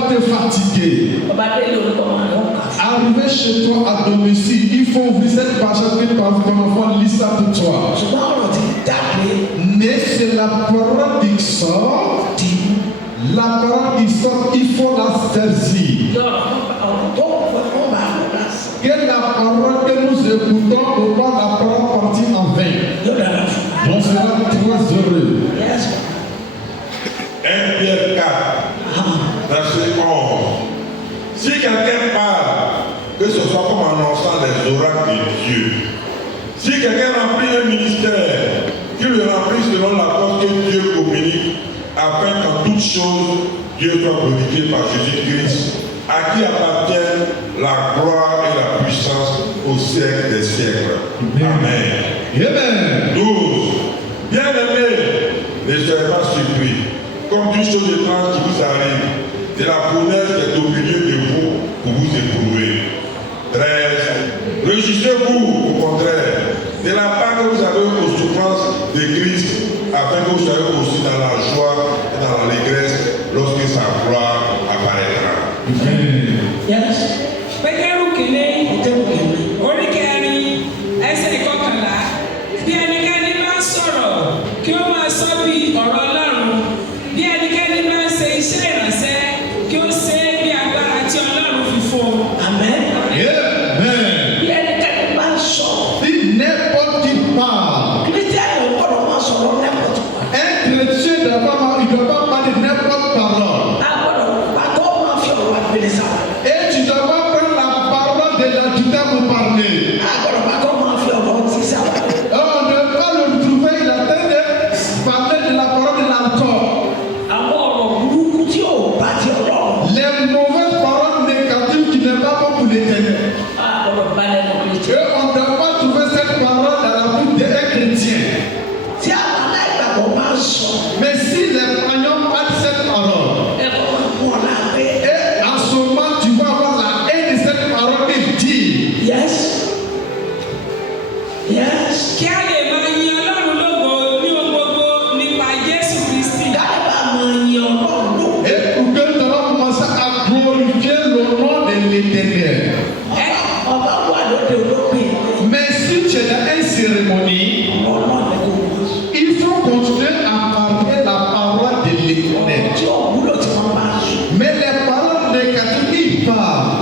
vas te fatiguer. Arrivé chez toi à domicile, il faut ouvrir cette page que ton enfant lit ça pour toi. Mais c'est la parole qui sort. La parole qui sort, il faut la saisir. Que la parole que nous écoutons, ne pas la parole partir en vain. On sera très heureux. 1 Pierre 4, verset 11. Si quelqu'un parle, que ce soit comme annonçant les oracles de Dieu. Si quelqu'un remplit un ministère, qu'il le remplisse selon la force que Dieu communique, afin qu'en toutes choses, Dieu soit glorifié par Jésus-Christ, à qui appartiennent la gloire et la puissance au siècle des siècles. Amen. Amen. 12. Bien-aimés, ne soyez pas surpris, comme d'une chose étrange qui vous arrive, de la fournaise qui est au milieu de vous pour vous éprouver. 13. Réjouissez-vous, au contraire, de la part que vous avez aux souffrances de Christ, afin que vous soyez aussi dans la joie et dans l'allégresse lorsque sa gloire apparaîtra. Yes. Bí ẹnikẹ́ni bá sọ̀rọ̀ kí ó máa sọ bí ọ̀rọ̀ Ọlọ́run. Bí ẹnikẹ́ni bá ṣe iṣẹ́ ìránṣẹ́ kí ó ṣe é bí agbára tí Ọlọ́run fi fún un. Amen. Bí ẹnikẹ́ni bá sọ. Si n'importe qui parle. Kírísítẹ́nì ò gbọ́dọ̀ máa sọ̀rọ̀ n'importe quoi. Un chrétien ne doit pas parler n'importe parole. A gbọ́dọ̀ pàtó máa fi ọ̀rọ̀ àgbélé sára. Et tu dois pas prendre la parole de l'adjudant pour parler. A gbọ́dọ̀ pàtó máa fi ọ̀rọ̀ ti sára. On ne peut pas le trouver, il a train de parler de la parole de l'alcool. Àwọn ọ̀rọ̀ burúkú tí ò bá ti Ọlọ́run. Les mauvaises paroles négatives qui ne vont pas pour l'éternel. A gbọ́dọ̀ bá lẹ́nu chrétien. Et on ne doit pas trouver cette parole dans la bouche d'un chrétien. Tí àwọn aláìgbàgbọ́ máa ń sọ. Mais si les croyants parlent cette parole, Ẹ̀kọ́ máa ń wọ̀ láàbẹ̀. et en ce moment tu vas avoir la haine de cette parole qu'il dit. Yes. Yes. Kí a lè máa yin Ọlọ́run lógo ní ohun gbogbo nípa Jésù Kristi. Káyọ̀ bá máa yin Ọlọ́run lógo. Et pour que nous allons commencer à glorifier le nom de l'éternel. Ọba wà lóde olóògbé. Mais si tu es dans une cérémonie, Ọlọ́run kò wọ́n. il faut continuer à parler la parole de l'éternel. Tí ò wúlò tí wọ́n bá sọ. Mais les paroles négatives, ils parlent.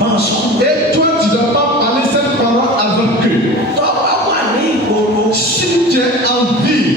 Máa sọ. Et toi, tu ne dois pas parler cette parole avec eux. Tọ́ba wà ní ìgboro. Si tu es en vie,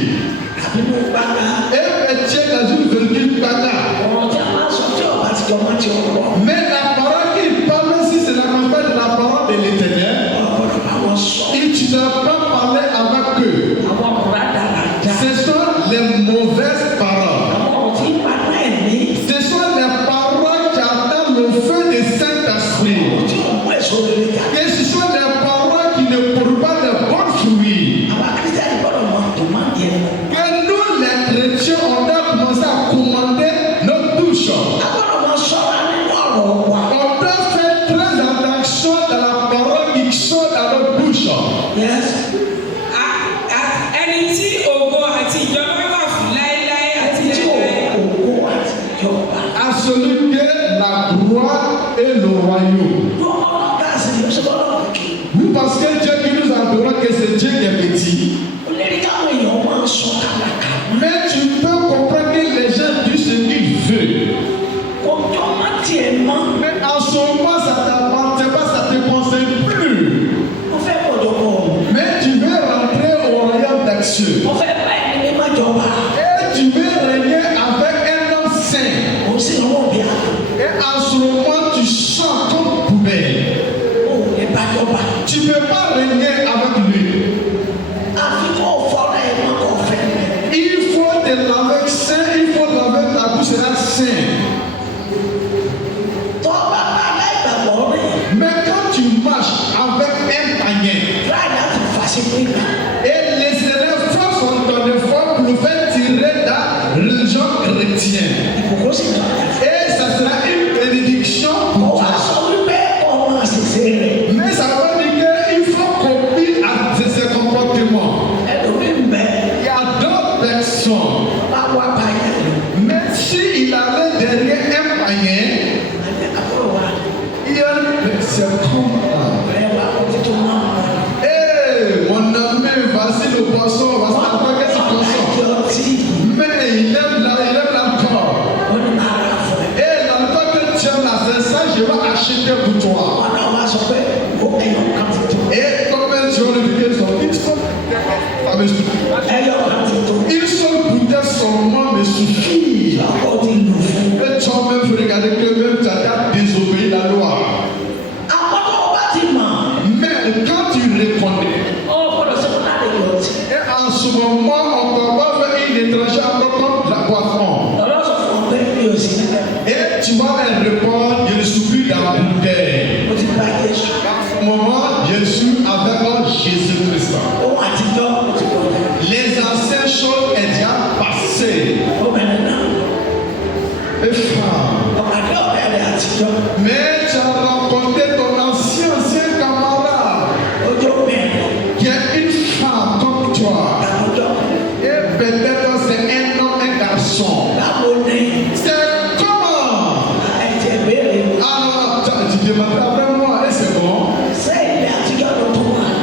Àbí mo gbàgbà. et tu es dans une virgule banale, Ọ̀rọ̀ tí a máa sọ tí ọba ti jọmọ́ ti ọ̀rọ̀. mais la parole qu'il parle, si c'est la campagne de la parole de l'éternel, Ọ̀gbọ́dọ̀ bá wọn sọ. et tu ne dois pas parler avec eux. Àwọn ọ̀rọ̀ dáradára. Ce sont les mauvaises paroles. Àwọn ọ̀rọ̀ tí ìpàdé ẹ̀mí. Ce sont les paroles qui attendent le feu du Saint-Esprit. Tí ò mú èso rere jà. Et ce sont les paroles qui ne produisent pas de bons fruits. Àwọn akírísítẹ́nì gbọ́dọ̀ mọ tòmátì ẹ̀. Que nous, les chrétiens, on doit commencer à commander notre bouche. A gbọ́dọ̀ mọ sọ́ra nínú ọ̀rọ̀ wa. On doit faire très attention dans la parole qui sort dans notre bouche. Yes. Ẹni tí ògo àti ìjọba wà fún láéláé àti láéláé. Ògo àti ìjọba. À celui que la gloire et le royaume. Yóò ọlọ́run ká sí ní oṣù bọ́lá òkè. Oui, parce que Dieu qui nous adore, que c'est Dieu qui est petit. Ó lè rí káwọn èèyàn máa ń sọ kàlàkà. Mais tu peux comprendre que les gens disent ce qu'ils veulent. Ọjọ́ má tiẹ̀ mọ́. Mais en ce moment, ça ne t'appartient pas, ça ne te concerne plus. Mo fẹ́ gbọ́dọ̀ bọ̀. Mais tu veux rentrer au royaume d'action. Mo fẹ́ bá ẹni ní má jọba. Et tu veux régner avec un homme saint. Mo sì ń wọ̀ bí àná. Et en ce moment, tu chantes comme poubelle. Mo ò lè bá jọba. Tu ne peux pas régner avec lui. Àfi kó o fọ́ra ẹ̀ mọ́ kó o fẹ́ rẹ̀. Il faut te laver saint, il faut laver ta bouche sera saint. Tọ́ bá bá aláìgbàgbọ́ rẹ̀. Mais quand tu marches avec un païen, Try láti fàṣepéka. et les élèves font ton effort pour le faire tirer de la religion chrétienne. Ìkòkò sì kàn yà. Et ça sera une bénédiction Ó pour wá toi. sọ wípé ọmọ àṣìṣe rẹ̀. Mais ça veut dire qu'il faut copier à ces comportements. Ẹlòmíì bẹ̀. Il y a d'autres personnes, Bá wá báyà lọ. mais s'il allait derrière un païen, que pour toi. Et comme elles ont le vécu, une seule bouteille seulement me suffit. Et toi-même, vous regardez que même tu as désobéi la loi. Mais quand tu reconnais, et en ce moment, on t'envoie vers une étrangère comme la poisson. Et tu vas leur répondre, je suis plus dans la bouteille. En ce moment, je suis avec Jésus-Christ. Les anciennes choses sont déjà passées. Et mais tu as rencontré ton ancien camarade qui est une femme comme toi. Et peut-être c'est un homme, un garçon. C'est comment? Alors, tu demandes après moi et c'est bon.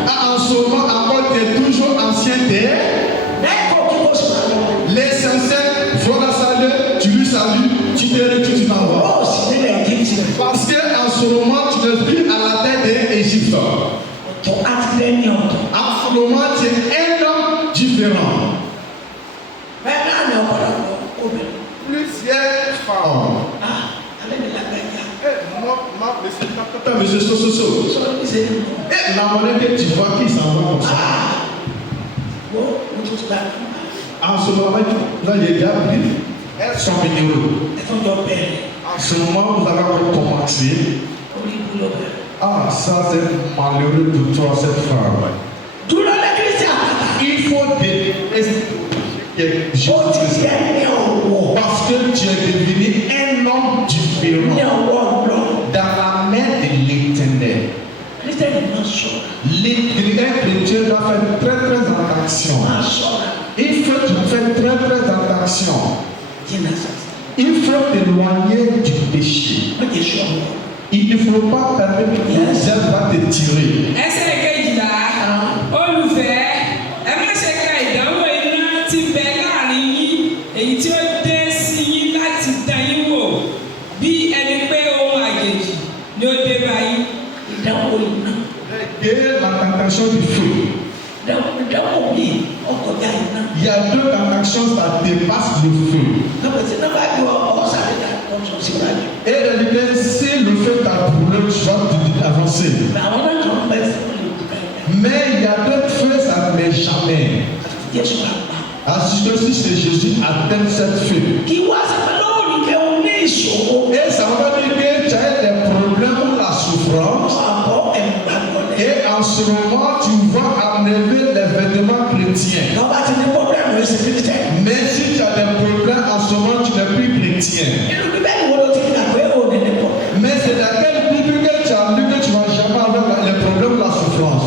En ce moment, encore tu es toujours ancien terre. L'essentiel, voilà salut, tu lui salues, tu te retires, tu t'en vas. Parce qu'en ce moment, tu ne vis à la tête d'Égypte. En ce moment, tu es un homme différent. Plusieurs femmes. Monsieur Sososo. Et la monnaie que tu vois qui s'en va comme ça. En ce moment, là, il y a déjà pris 100 000 euros. En ce moment, vous avez commencé. Ah, ça c'est malheureux pour toi, cette femme. Il faut quelque chose. Parce que tu es devenu un homme différent dans la main de l'Éternel. Un chrétien doit faire très attention. Il faut que tu fasses très attention. Il faut t'éloigner du péché. Il ne faut pas permettre que le diable va te tirer. Et la tentation du feu. Il y a deux tentations, ça dépasse le feu. Et la lumière, si le feu t'a brûlé, tu vas avancer. Mais il y a d'autres feux, ça ne met jamais. Assistez si c'est Jésus atteint cette feu. Et ça va dire que tu as des problèmes ou la souffrance. Et en ce moment, tu vas enlever les vêtements chrétiens. Mais si tu as des problèmes, en ce moment, tu n'es plus chrétien. Mais c'est dans quelle Bible que tu as lu que tu ne vas jamais avoir les problèmes de la souffrance?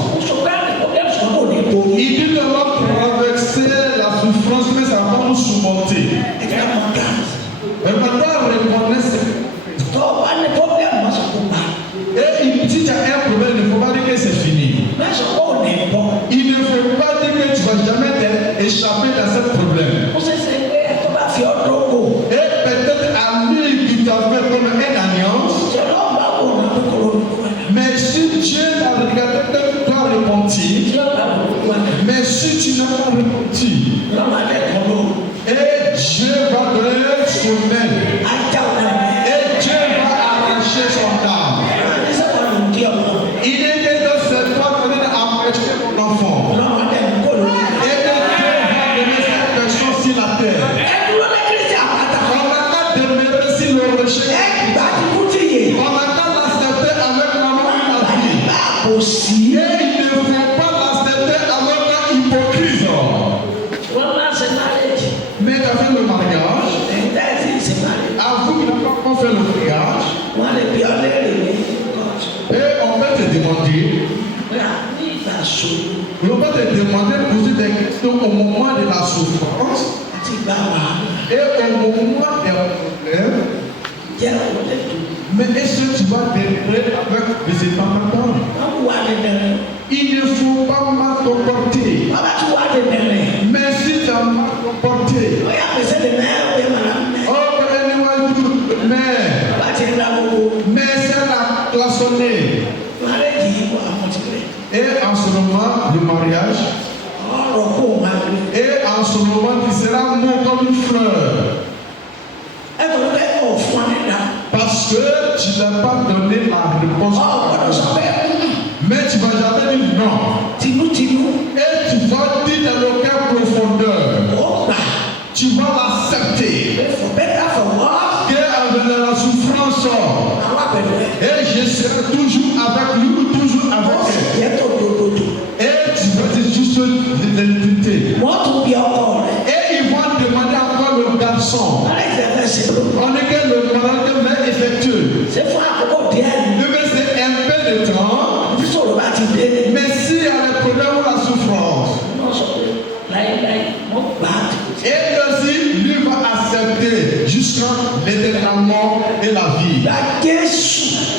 Il dit que l'on traverser la souffrance, mais ça va nous surmonter. Et maintenant, reconnaître. Et si tu as un problème, il ne faut pas dire que c'est fini. Il ne faut pas dire que tu ne vas jamais échapper dans ce problème. Et peut-être à lui qui t'a fait comme une alliance. Mais si Dieu t'a regardé, tu dois repentir. Mais si tu n'as pas repenti, et Dieu va donner son aide. Et Dieu va arracher son âme. Il est dit que c'est toi qui vas empêcher mon enfant. Et que Dieu va donner cette personne sur la terre. On n'a qu'à demeurer sur le rocher. On n'a qu'à l'accepter avec l'amour de la vie. Et il ne faut pas l'accepter avec l'hypocrisie. Mais tu as fait le mariage. Avoue qu'il n'a pas fait le mariage. Et on va te demander. On va te demander de poser des questions au moment de la souffrance. Et au moment des problèmes. Mais est-ce que tu vas demeurer avec les états? Il ne faut pas mal comporter. Mais si tu as mal comporté, mais c'est la classe Mais tu vas jamais dire non. Et tu vas dire dans le cœur profondeur. Tu vas l'accepter. Que la souffrance sort. Et je serai toujours avec lui ou toujours avec elle. Et tu vas dire juste l'identité. Et ils vont demander encore le garçon. On est que le malade mais effectueux. Mais c'est un peu de temps. Mais s'il y a le problème ou la souffrance. Et aussi, lui va accepter jusqu'à l'éternellement et la vie.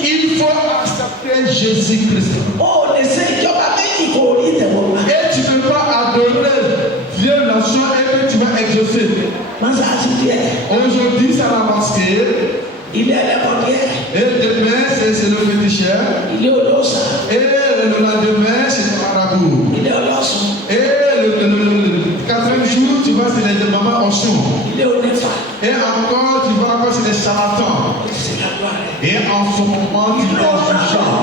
Il faut accepter Jésus-Christ. Et tu ne peux pas adorer Dieu nation et que tu vas exaucer. Aujourd'hui, c'est la mosquée. Et demain, c'est le féticheur. Et le lendemain, c'est le marabout. Et le quatrième jour, tu vas c'est les mamans en chou. Et encore, tu vas encore c'est les charlatans. Et en ce moment, tu vas au chant.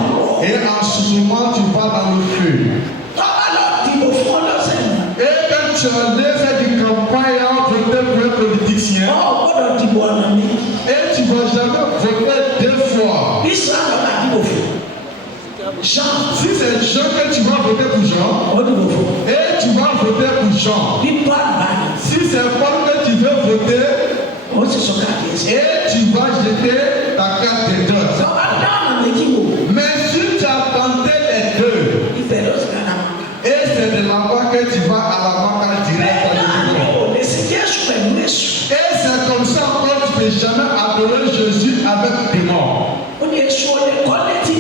Et en ce moment, tu vas dans le feu. Et quand tu as fait du campagne pour être politicien, et tu ne vas jamais voter deux fois. Si c'est Jean que tu vas voter pour Jean, et tu vas voter pour Jean. Si c'est Paul que tu veux voter, et tu vas jeter ta carte des deux. Mais si tu as tenté les deux, et c'est de là-bas que tu vas à la banque directe. Et c'est comme ça que tu ne peux jamais adorer Jésus avec des morts. Il dit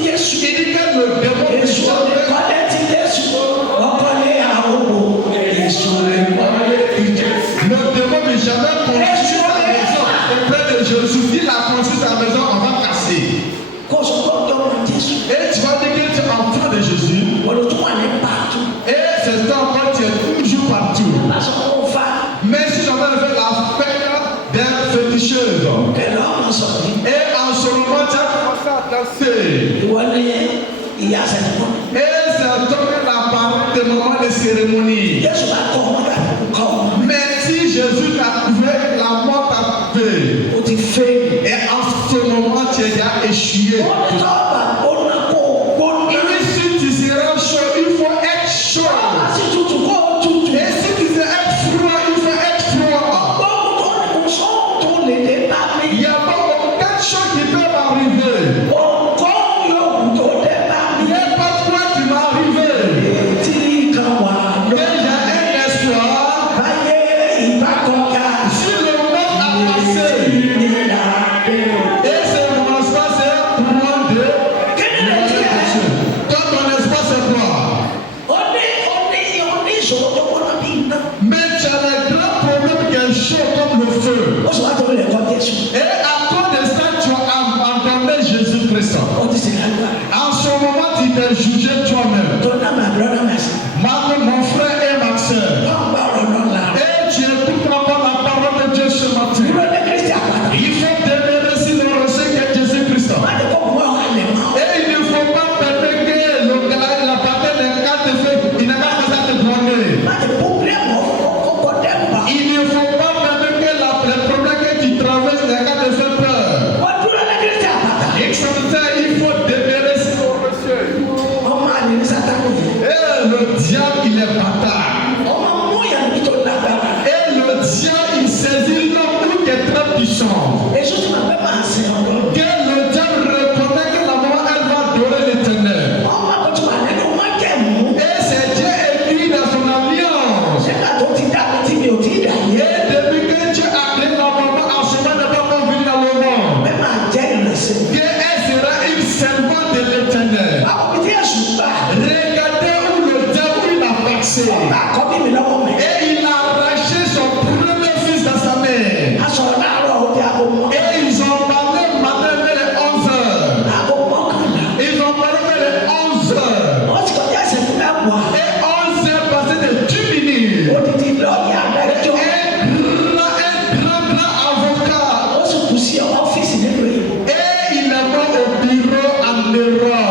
que le démon ne jamais construit sa maison auprès de Jésus. Il a construit sa maison, on va casser. Et tu vas dire que tu es enfant de Jésus. Et c'est toi quand tu es toujours partout. Mais si j'avais fait la fête d'un féticheuse, et en ce moment tu as commencé à danser, et c'est donc la parole de moment de cérémonie. Mais si Jésus t'a trouvé, la mort t'a fait, et en ce moment tu es déjà échoué. Et si tu seras chaud, il faut être chaud. Et si tu veux être froid, il faut être froid. Il n'y a pas aucune chose qui peut m'arriver. Il n'y a pas quoi qui m'est arrivé. Mais j'ai un espoir. Si le monde a passé, et c'est mon espoir, c'est pour moi de. Toi, ton espoir, c'est quoi? Mais tu as les grands problèmes qui est chaud comme le feu. Et à cause de ça, tu as abandonné Jésus-Christ. En ce moment, tu t'es jugé toi-même. Mon frère et ma soeur. Et tu écouteras pas la parole de Dieu ce matin. Il faut demeurer sur le rocher qui est Jésus-Christ. Et il ne faut pas permettre que la partie des cartes de feu, il n'a pas besoin de demander. Il ne faut pas permettre que les problèmes que tu traverses, les cartes de feu peur. Il faut demeurer sur le rocher. Et le diable, il est bâtard. Et le diable, il saisit l'homme qui est très puissant. Que le diable reconnaît que la maman, elle va adorer l'Éternel. Et c'est Dieu écrit dans son alliance. Et depuis que Dieu a créé la maman, en ce moment, elle n'a pas venir dans le monde. Qu'elle sera une servante de l'Éternel. Regardez où le diable il a passé. Et il a arraché son premier fils dans sa mère. Et ils ont parlé matin vers les 11 heures. Ils ont parlé vers les 11 heures. Et 11 heures passées de 10 minutes. Un grand avocat. Et il est mort au bureau en Europe.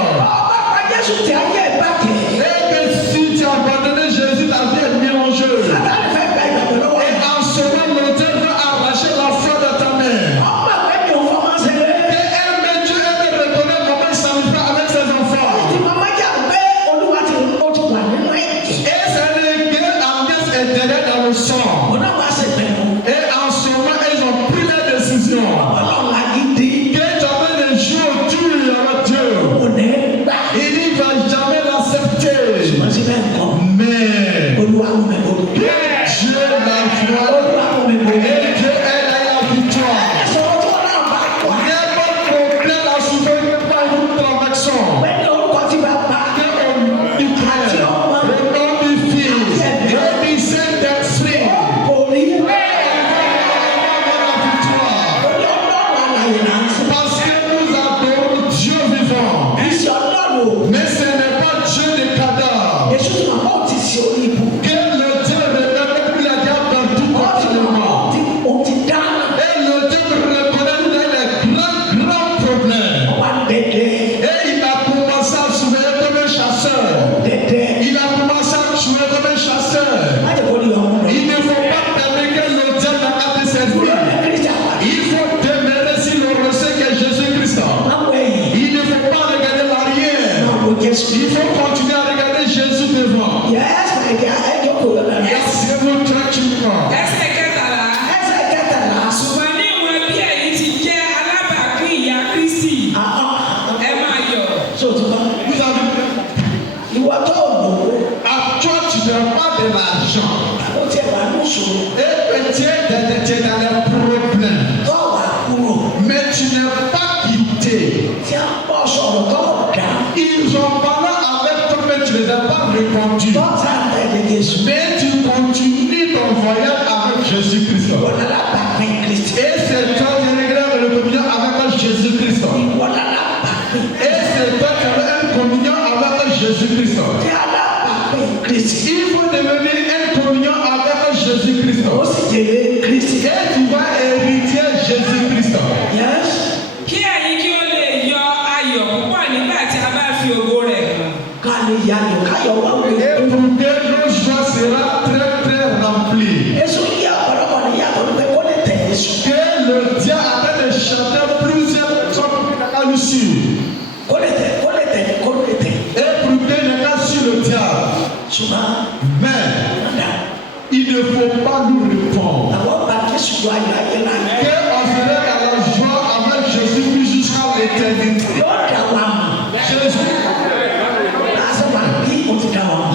Ils ont parlé avec toi, mais tu ne les as pas répondu. Mais tu continues ton voyage avec Jésus-Christ. Et c'est toi qui regardes le communion avec Jésus-Christ. Et c'est toi qui as une communion avec Jésus-Christ. Il faut devenir une communion avec Jésus-Christ. Et tu vas hériter Jésus-Christ. Kí ẹ̀yin kí ó lè yọ ayọ̀ púpọ̀ nígbà tí a bá fi ògo rẹ̀ hàn. Et pour que nos joie sera très très remplie. Que le diable a train de chanter plusieurs chansons à l'issue. Et pour que ne pas sur le diable. Mais il ne faut pas nous répondre. Que on se lève à la joie avec Jésus jusqu'à l'éternité. Jésus.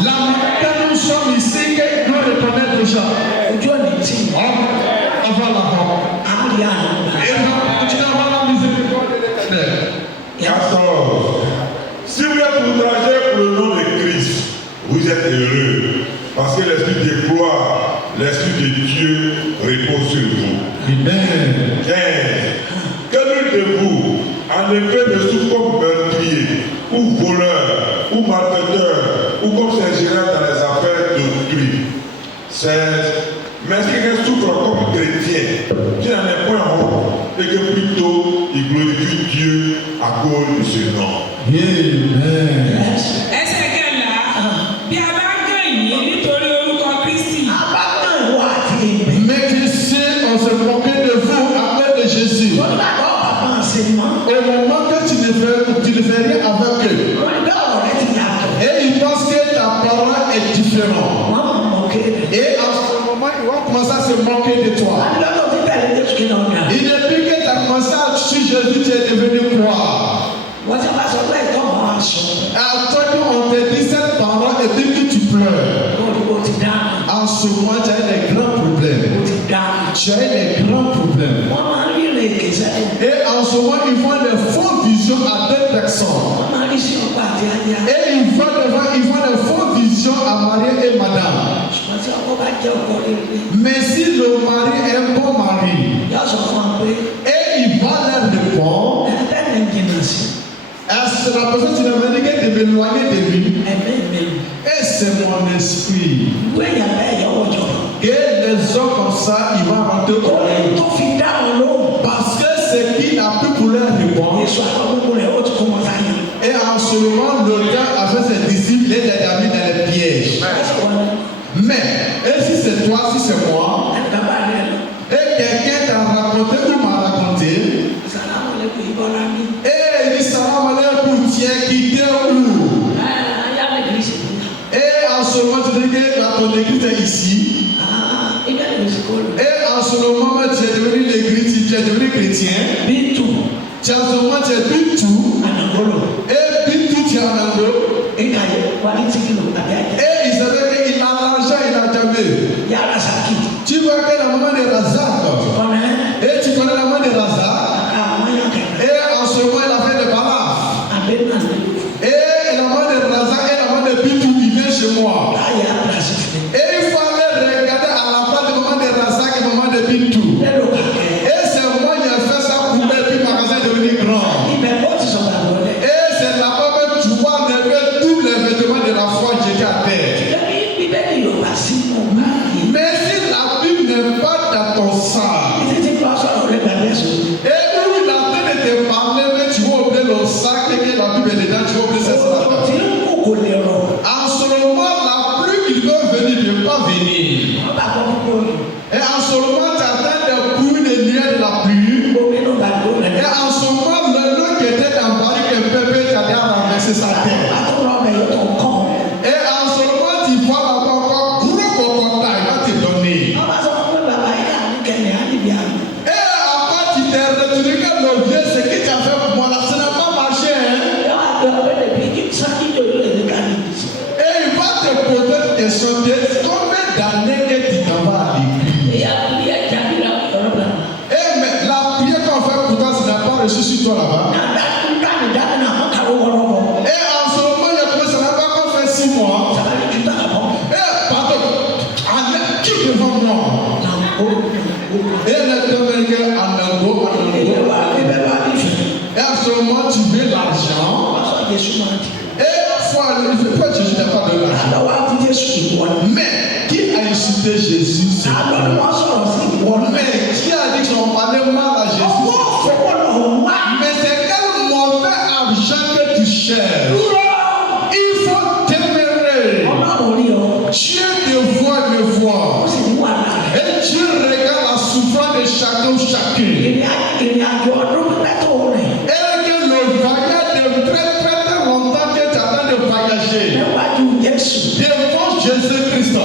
La matin nous sommes ici, que nous reconnaissons déjà. On va là-bas. Et on continue à avoir la miséricorde de l'Éternel. 14. Si vous êtes outragé pour le nom de Christ, vous êtes heureux, parce que l'esprit de gloire, l'esprit de Dieu repose sur vous. Amen. 15. Que l'un de vous, en effet, ne souffre comme meurtrier, ou voleur, ou malfaiteur, ou comme s'ingénieur dans les affaires d'autrui. 16. Mais si quelqu'un souffre comme chrétien, qui n'en est point honte, et que plutôt il glorifie Dieu à cause de ce nom. Amen. Ẹsẹ̀ kẹlá, bí a bá ń gàn yín nítorí orúkọ Kristi. Mais qui sait, on se moquait de vous à cause de Jésus. Au moment que tu ne fais rien avec eux. Et ils pensent que ta parole est différente. Et en ce moment, ils vont commencer à se moquer de toi. Et depuis que tu as commencé à suivre Jésus, tu es devenu quoi? À toi, on te dit cette parole et puis que tu pleures. En ce moment, tu as des grands problèmes. Tu as des grands problèmes. Et en ce moment, ils font des fausses visions à d'autres personnes. Et ils font des fausses visions à Marie et Madame. Mais si le mari est un bon mari, et il va leur répondre, c'est la personne qui m'a dit de m'éloigner de lui. Et c'est mon esprit. Et les hommes comme ça, ils vont rentrer au monde. Parce que c'est qui n'a plus pour leur répondre. Et en ce moment, le gars avec ses disciples, il est mis dans les pièges. Mais, et si c'est toi, si c'est moi, et quelqu'un t'a raconté ou m'a raconté, et il dit salam alaikum, tu es quitté où? Et en ce moment, tu dis que ton église est ici. Et en ce moment, tu es devenu l'église, tu es devenu chrétien. Tu as ce moment, tu es Bintou. Et Bintou, tu es en Angola. Et il savait qu'il a l'argent, il a jamais. Tu vois que la maman de Razak. Et tu connais la maman de Razak. Et en ce moment, il a fait des balafres. Et la maman de Razak et la maman de Bintou, il vient chez moi. Et il faut aller regarder à la place de maman de Razak et maman de Bintou. Et c'est moi qui ai fait ça pour et puis le magasin est devenu grand. Et c'est là-bas que tu vois tous les vêtements de la foi jetés à terre. Mais si la Bible n'est pas dans ton sang, et où il a train de te parler, mais tu vas oublier le sac et que la Bible est dedans, tu vas oublier cette sac. En ce moment, la pluie, il veut venir, il ne veut pas venir. Et en ce moment, tu attends de coups de lumière de la pluie. Et en ce moment, le nom qui était dans Paris, que Pépé t'a renversé sa tête. Et en ce moment, tu vois là-bas encore gros cocotin, il va te donner. Et après, tu t'es retenu que le vieux, ce que tu as fait pour moi, là, ça n'a pas marché. Et il va te poser une question, combien d'années que tu t'en vas à l'église? Et mais la prière qu'on fait pour toi, ça n'a pas reçu sur toi là-bas. Jésus n'est pas de là. Mais qui a insulté Jésus? Mais qui a dit qu'on parlait mal à Jésus? Mais c'est quel mauvais argent que tu cherches? Il faut témérer. Dieu te voit, me voit. Et Dieu regarde la souffrance de chacun. Et que le voyage de très longtemps que tu as de voyager devant Jésus-Christ.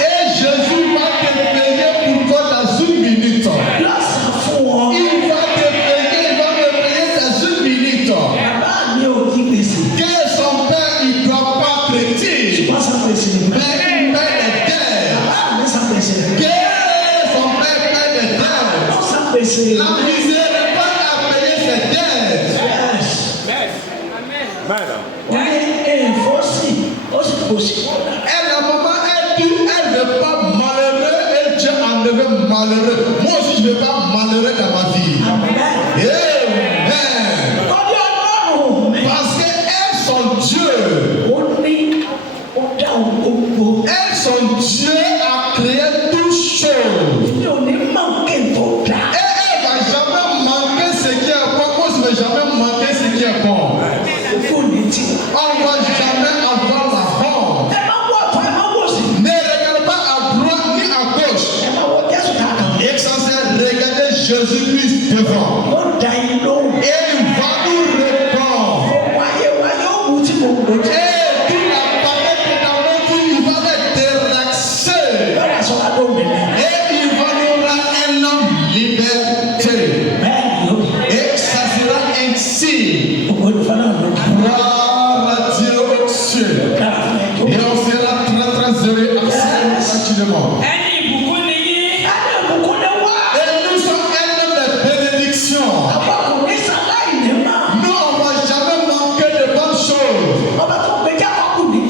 Et Jésus va te payer pour toi dans une minute. Il va te payer dans une minute. Que son père il ne doit pas traiter. Mais il paie des dettes. Que son père paie des dettes. La misère n'est pas à payer ses dettes. Et la maman, elle ne veut pas malheureux et Dieu enlevé malheureux. Moi aussi, je ne veux pas malheureux dans ma vie. Amen. Parce qu'elles sont Dieu. Elles sont Dieu a créé toutes choses. Et elle ne va jamais manquer ce qui est bon. Moi, je ne vais jamais manquer ce qui est bon. On ne va jamais avoir la honte. Ne regarde pas à droite ni à gauche. Et censé regarder Jésus-Christ devant. Et il va nous répondre. Et tout la parole que dans notre vie, il va être délaxé. Et il va nous rendre un homme liberté. Et ça sera ainsi. Gloire à Dieu au ciel. Et on sera très heureux absolument. Et nous sommes un homme de bénédiction. Nous, on ne va jamais manquer de bonnes choses.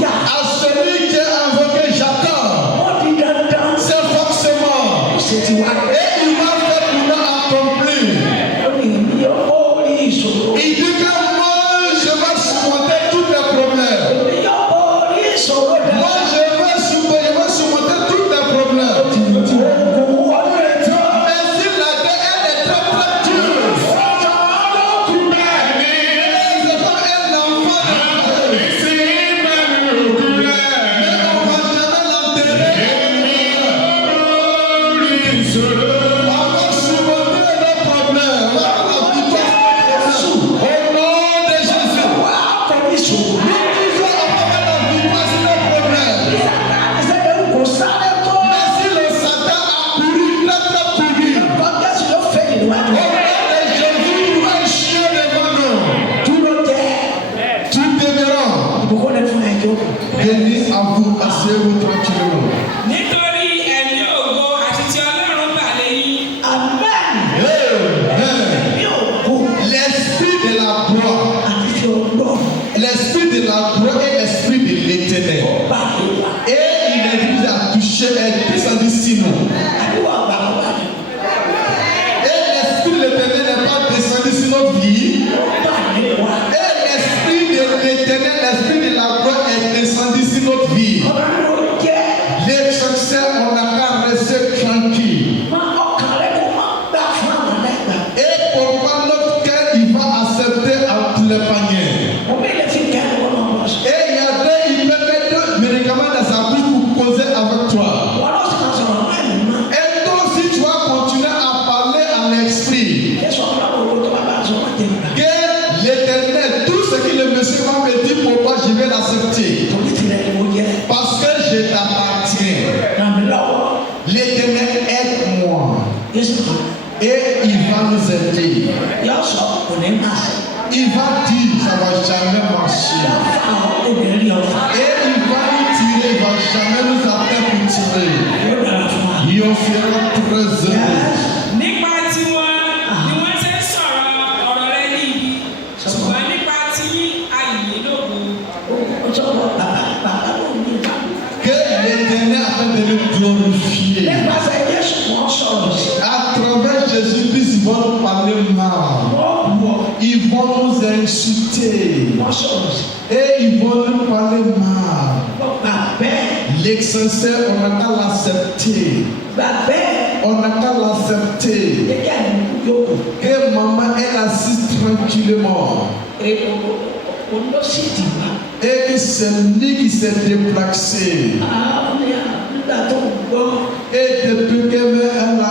À celui qui est invoqué, j'attends. C'est forcément. Et il va faire pour nous accomplir. Il dit que moi, je vais surmonter tous les problèmes. Moi, je vais surmonter tous les problèmes. Mais si la guerre, elle est très dure. C'est comme un enfant de Dieu. Mais on ne va jamais l'enterrer. On va surmonter nos problèmes. On va avoir la victoire. Au nom de Jésus. Nous disons on va avoir la victoire sur nos problèmes. Mais si le Satan a couru, très couru. Au nom de Jésus, il va chier devant nous. Tout demeurant. Béni à vous, asseyez-vous tranquillement. Nítorí ẹ̀mí ògo àti ti Ọlọ́run bà lé yín. L'esprit de la gloire. L'esprit de la gloire et l'esprit de l'éternel. Et il est venu à toucher les descendus sinon. Et l'esprit de l'éternel n'est pas descendu sur notre vie. Et l'esprit de l'éternel, l'esprit de la gloire est descendu sur notre vie. Les succès, on n'a qu'à rester tranquille. Et pourquoi notre cœur, il va accepter entre les paniers. Et il y a deux, il peut mettre deux médicaments dans sa bouche pour causer avec toi. Et toi aussi, tu vas continuer à parler à l'esprit. Que l'éternel, tout ce que le monsieur va me dire, pourquoi je vais l'accepter. Parce que je t'appartiens. L'éternel aide-moi. Et il va nous aider. Il va dire, ça ne va jamais marcher. Et il va nous tirer, il ne va jamais nous atteindre pour tirer. Et on sera très heureux. Nípa tiwọn ni wọ́n ti ń sọ̀rọ̀ ọ̀rọ̀ rẹ ní ibi. Ṣùgbọ́n nípa tí ayé lógo. Que l'éternel afin de le glorifier. À travers Jésus-Christ, ils vont nous parler mal. Ils vont nous insulter. Et ils vont nous parler mal. L'essentiel, on n'a qu'à l'accepter. On n'a qu'à l'accepter. Que maman, elle assiste tranquillement. Et c'est lui qui s'est déplacé. Et depuis qu'elle a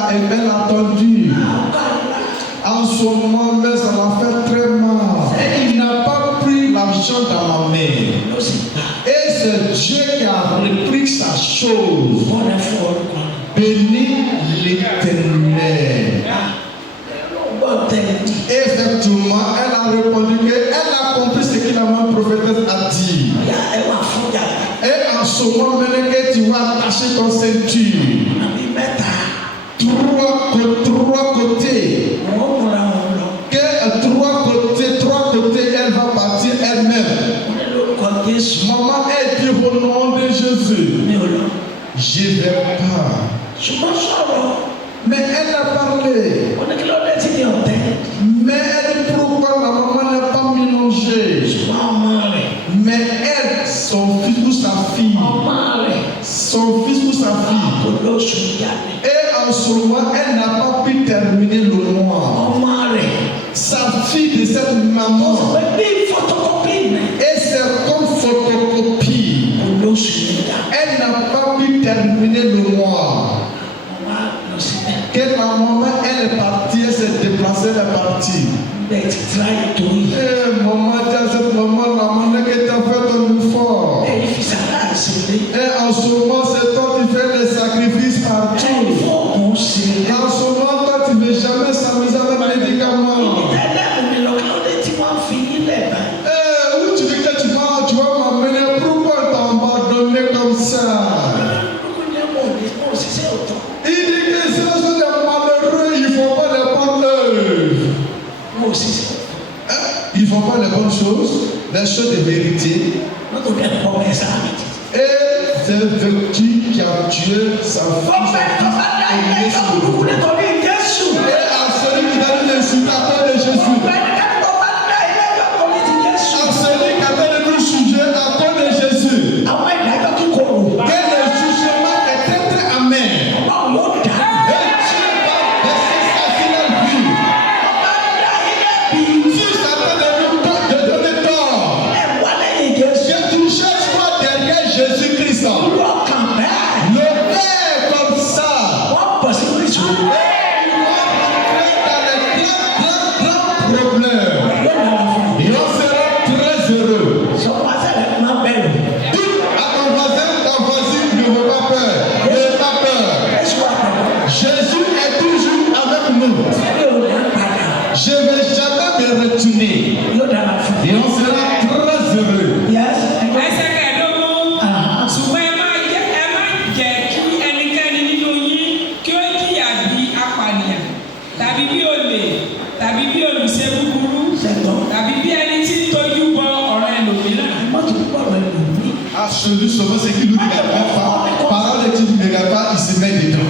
attendu, en ce moment, mais ça l'a fait très mal. Et il n'a pas pris l'argent dans la main. Et c'est Dieu qui a repris sa chose. Bénis l'Éternel. Effectivement, elle a répondu qu'elle a compris ce que la maman prophétesse a dit. Et en ce moment, que tu vas attacher ton ceinture. Trois côtés. Trois côtés, elle va partir elle-même. Maman, elle dit au nom de Jésus. Je ne vais pas. Mais elle a parlé. Mais elle, pourquoi la maman n'a pas mélangé? Mais elle, son fils ou sa fille. Son fils ou sa fille. Et en ce moment, elle n'a pas pu terminer le mois. Sa fille de cette maman. Et c'est comme photocopie. Elle n'a pas pu terminer le mois. Que la maman, elle est partie, elle s'est déplacée, elle est partie. Et maman, cette maman, la maman qui t'a fait ton effort. Et en ce moment, c'est toi qui fais les sacrifices partout. En ce moment, toi, tu ne veux jamais s'amuser avec les médicaments. Où tu dis que tu vas m'amener, pourquoi t'en vas donner comme ça? Il dit que ce sont des malheureux, ils ne font pas les bonnes œuvres. Ils ne font pas les bonnes choses, les choses de vérité. Et c'est le vertu qui a tué sa fille. Et à celui qui a dit l'insultateur de Jésus. À celui qui a donné le sujet à cause de Jésus. Et le jugement est très amer. Et Dieu va laisser sa fille la vie. Si Satan de donner tort, que tu cherches pas derrière Jésus-Christ. Le Père comme ça. Et il va rentrer dans les grands problèmes. Et on sera très heureux. Dis à ton voisine, ne veux pas peur. N'aie pas peur. Jésus est toujours avec nous. Je ne vais jamais me retourner. Et on sera très heureux. À celui seulement ce qui nous regarde pas. Parole de Dieu ne regarde pas, il se met dedans.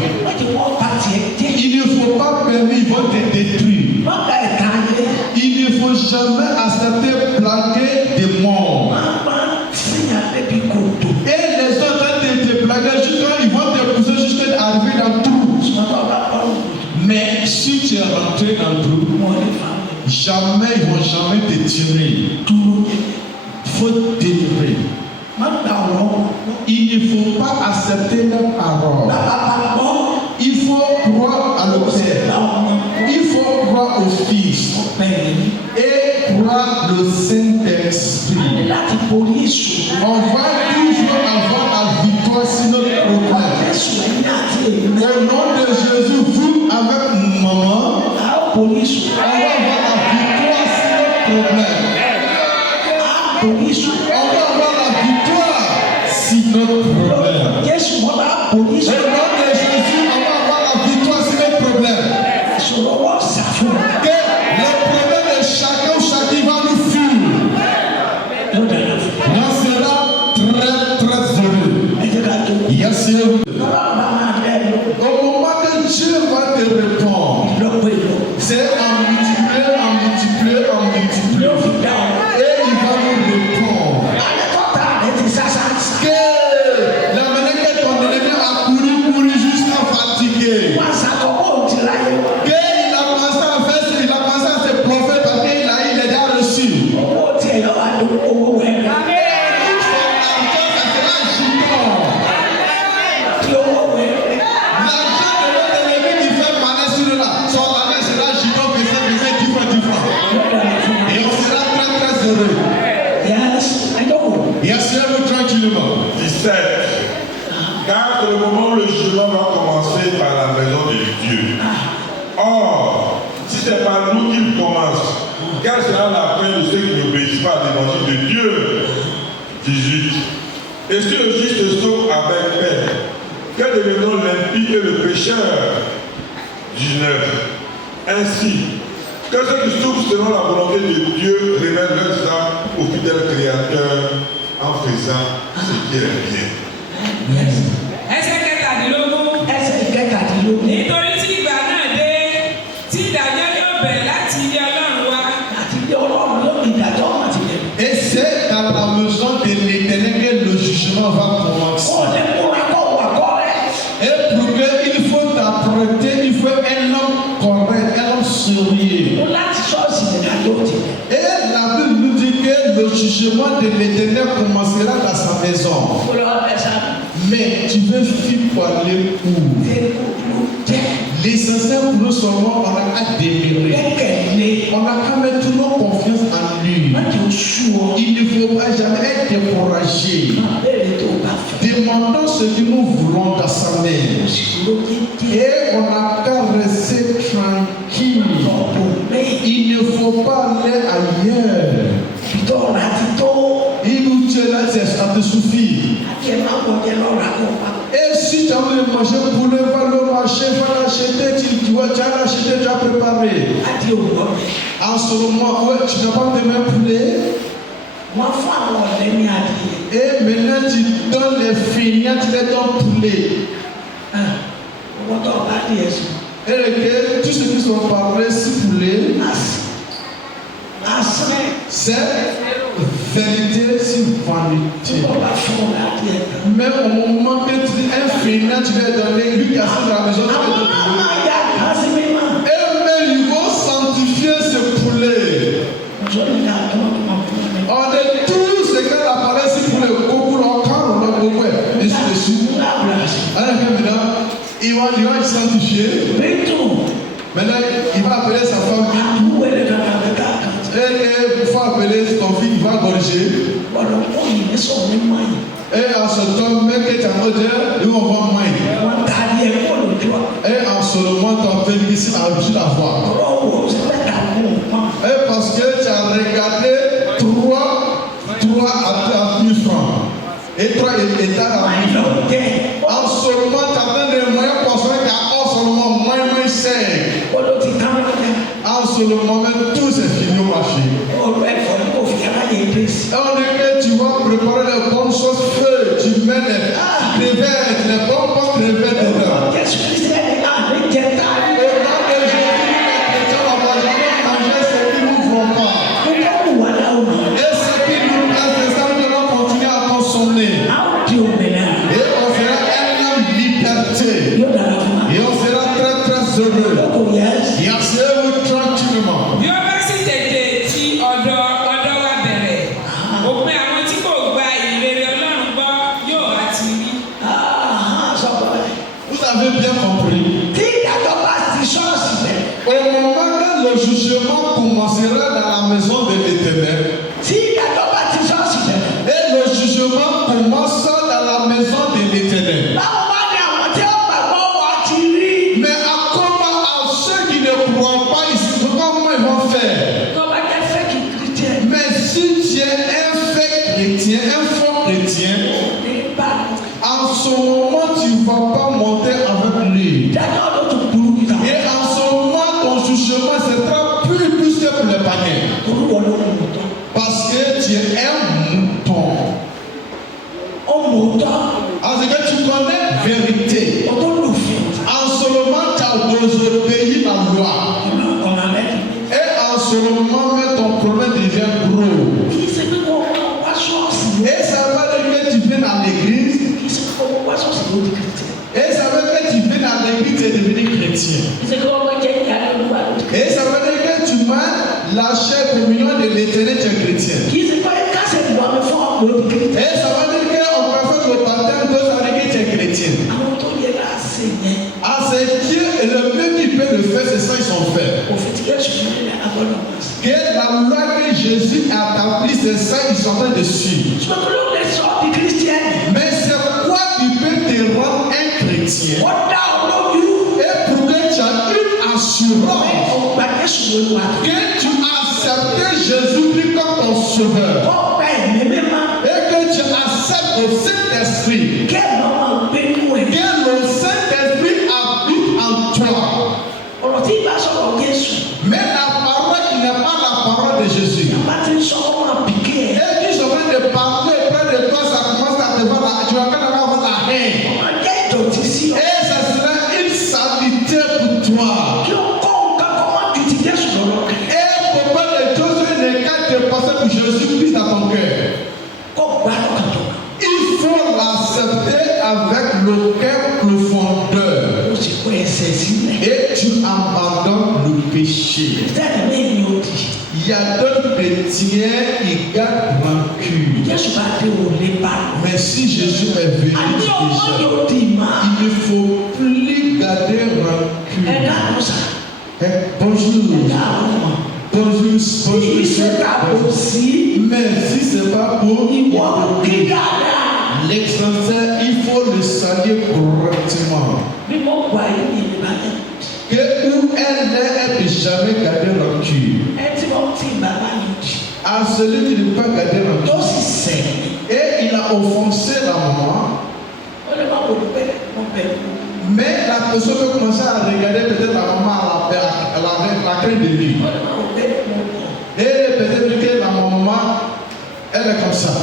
Il ne faut pas permettre, ils vont te détruire. Il ne faut jamais accepter blaguer des morts. Et les autres te blaguer jusqu'à ils vont te pousser jusqu'à arriver dans le trou. Mais si tu es rentré dans le trou, jamais ils ne vont jamais te tirer. Il faut te délivrer. Il ne faut pas accepter leurs paroles. Il faut croire à l'Père. Il faut croire au Fils. Et croire le Saint-Esprit. On va toujours avoir la victoire sur notre problème. Au nom de Jésus, vous avec maman, on va avoir la victoire sur notre problème. On va avoir la victoire sur notre problème. Au nom de Jésus, on va avoir la victoire sur notre problème. Que le problème de chacun ou chacun va nous fuir. On sera très très heureux. Yes, au moment que Dieu va te répondre, c'est en multiplier. Et il va nous c'est par nous qu'il commence, quelle sera la fin de ceux qui n'obéissent pas à l'évangile de Dieu? 18. Et si le juste sauve avec peine, que deviendront l'impie et le pécheur? 19. Ainsi, que ceux qui souffrent selon la volonté de Dieu révèlent leurs âmes au fidèle Créateur en faisant ce qui est bien. Ẹsẹ̀ kẹtàdínlógún. Nítorí tí ìgbà náà dé, tí ìdájọ́ yóò bẹ̀rẹ̀ láti ilé Ọlọ́run wá. Et c'est dans la maison de l'Éternel que le jugement va commencer. Et pour qu'il faut t'apprêter, il faut un homme correct, un homme sérieux. Et la Bible nous dit que le jugement de l'Éternel commencera dans sa maison. Mais tu veux fuir pour aller où? L'essentiel pour nous seulement, on a qu'à demeurer. On a qu'à mettre toute notre confiance en lui. Il ne faut pas jamais être découragé. Demandons ce que nous voulons dans sa main. Et on n'a qu'à rester tranquille. Il ne faut pas aller ailleurs. Il nous tient là, ça te suffit. Et si tu as envie de manger poulet, va le marché, va l'acheter, tu vas l'acheter, tu as préparé. En ce moment, ouais, tu n'as pas de même poulet. Et maintenant tu donnes les feignants, tu les donnes poulet. Et regarde, tous ceux qui sont parlés, si poulet, c'est vérité, c'est vanité. Mais au moment que tu dis un feignant, tu vas donner, lui qui a fait la maison, tu vas donner. Et même ils vont sanctifier ce poulet. On est tous ce qu'elle a parlé, c'est pour le couple, on carre, on a beaucoup, et dessus. Il va être sanctifié. Maintenant, il va appeler sa femme Bintou. Et il faut appeler ton fils, il va gorger. Et en ce temps, même que tu as dit, ils vont voir moins. Et en ce moment, ton féminicide a obligé la voir. Et parce que tu as regardé 3 à 1000 francs. Et 3 états à 1000 francs. En ce moment, tu as donné des moyens pour ceux qui ont seulement moins 5. En ce moment, tout c'est fini au marché. Et on dit que tu vas préparer les bonnes choses feu. Tu mets les crevettes, les bonnes crevettes dedans. Et pour que tu aies une assurance Que tu acceptes Jésus-Christ comme ton sauveur. Et que tu acceptes le Saint-Esprit. Que le Saint-Esprit habite en toi. Mais la parole qui n'est pas la parole de Jésus. Et tu es en train de parler près de toi, ça commence à te voir là. Tu vas avoir la haine. Et ça sera une saleté pour toi. Et pourquoi les choses ne qu'à te passer pour Jésus-Christ dans ton cœur. Il faut l'accepter avec le cœur profondeur. Et tu abandonnes le péché. Il y a d'autres chrétiens qui gardent rancune. Mais si Jésus est venu déjà, il ne faut plus garder rancune. Bonjour. Bonjour. Mais si ce n'est pas pour l'extérieur, il faut le saluer correctement. Que où elle n'est jamais gardé rancune. À celui qui ne peut pas garder rancune. Et il a offensé la maman. Mais la personne peut commencer à regarder peut-être la maman à la crainte de lui. Et peut-être que la maman, elle est comme ça.